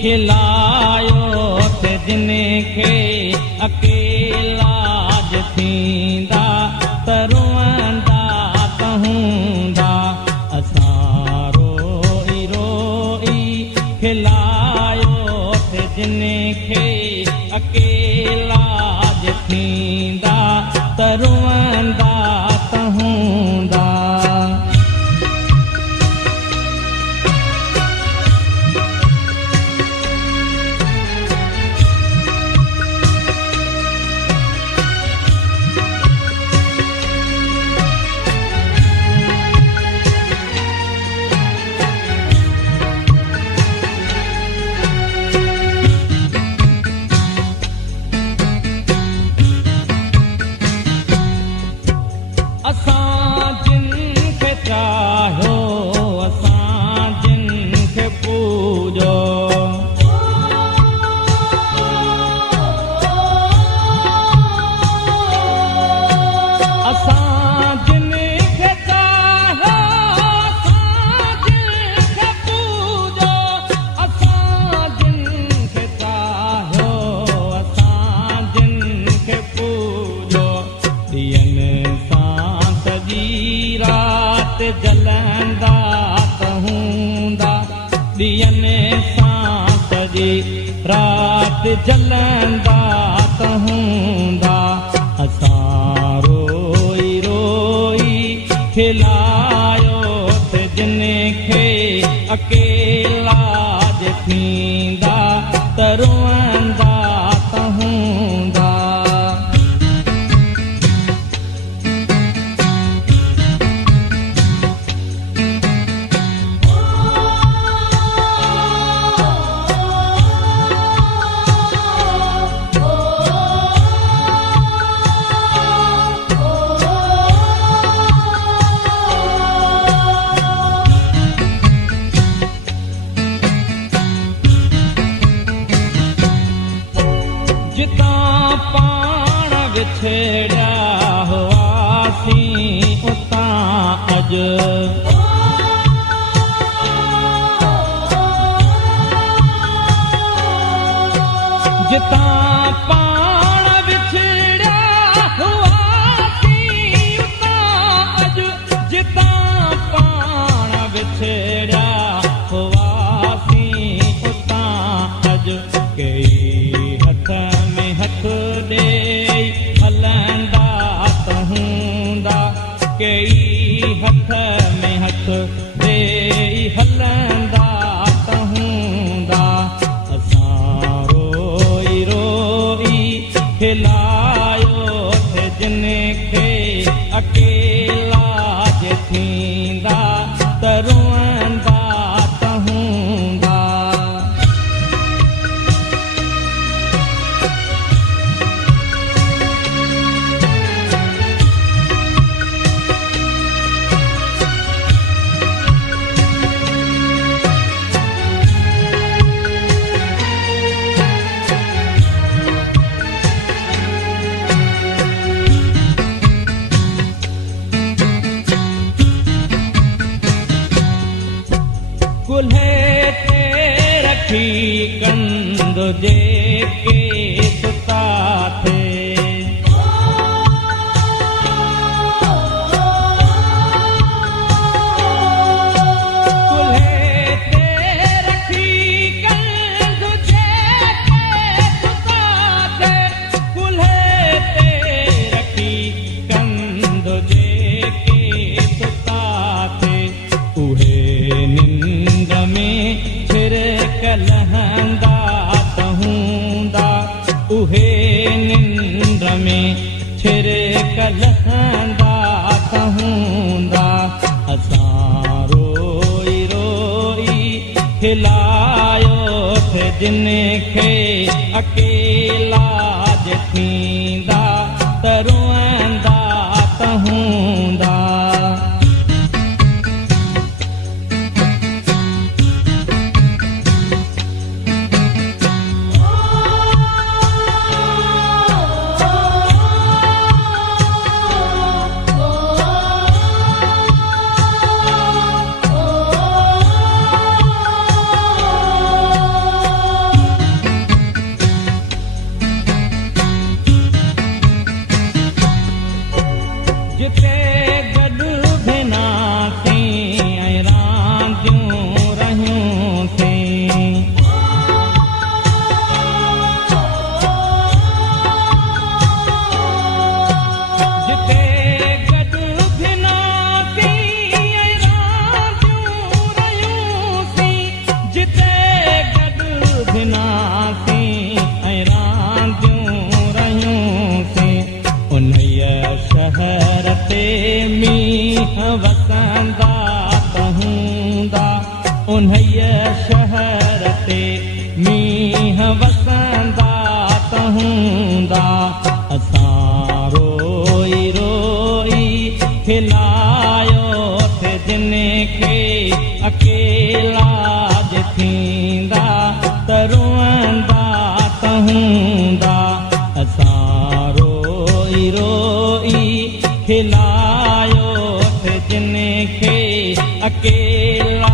खिलायो ते जिनखे अकेला थींदा त रोअंदा त हूंदा। असां रोई रोई खिलायो ते जिनखे अकेला थींदा त रोअंदा त हूंदा। जलंदा त हूंदा ॾींहनि सां सॼी राति जलंदा त हूंदा। असां रोई रोई खिलायो त जिनखे अकेला थींदा त रोअंदा त हूंदा। जितां पाण विछड़िया हुआसीं उतां अॼु जितां पाण विछड़िया हुआसीं उतां अॼु जितां पाण विछड़िया हुआसीं उतां अॼु कई हथ में हथ ॾेई हलंदा त हूंदा। कई हथ में हथ ॾेई हलंदा त हूंदा। असां रोई रोई खिलायो त जिनखे अकेला थींदा त रोअंदा त हूंदा। कुल्हे ते रखी कंद जेके सुता थे कुल्हे ते रखी कंद जेके सुता थे कुल्हे ते रखी कंद जेके सुता थे उहे निंद में फिर लहंदा त हूंदा। उहे निंद में फिर लहंदा त हूंदा। असां रोई रोई खिलायो त जिनखे अकेला थींदा त रोअंदा त हूंदा। उन्हईअ शहर ते मींहं वसंदा त हूंदा असां रोई रोई खिलायो थे जिन खे अकेला जे थींदा त रुअंदा त हूंदा असां रोई रोई खिलायो थे जिन खे अकेला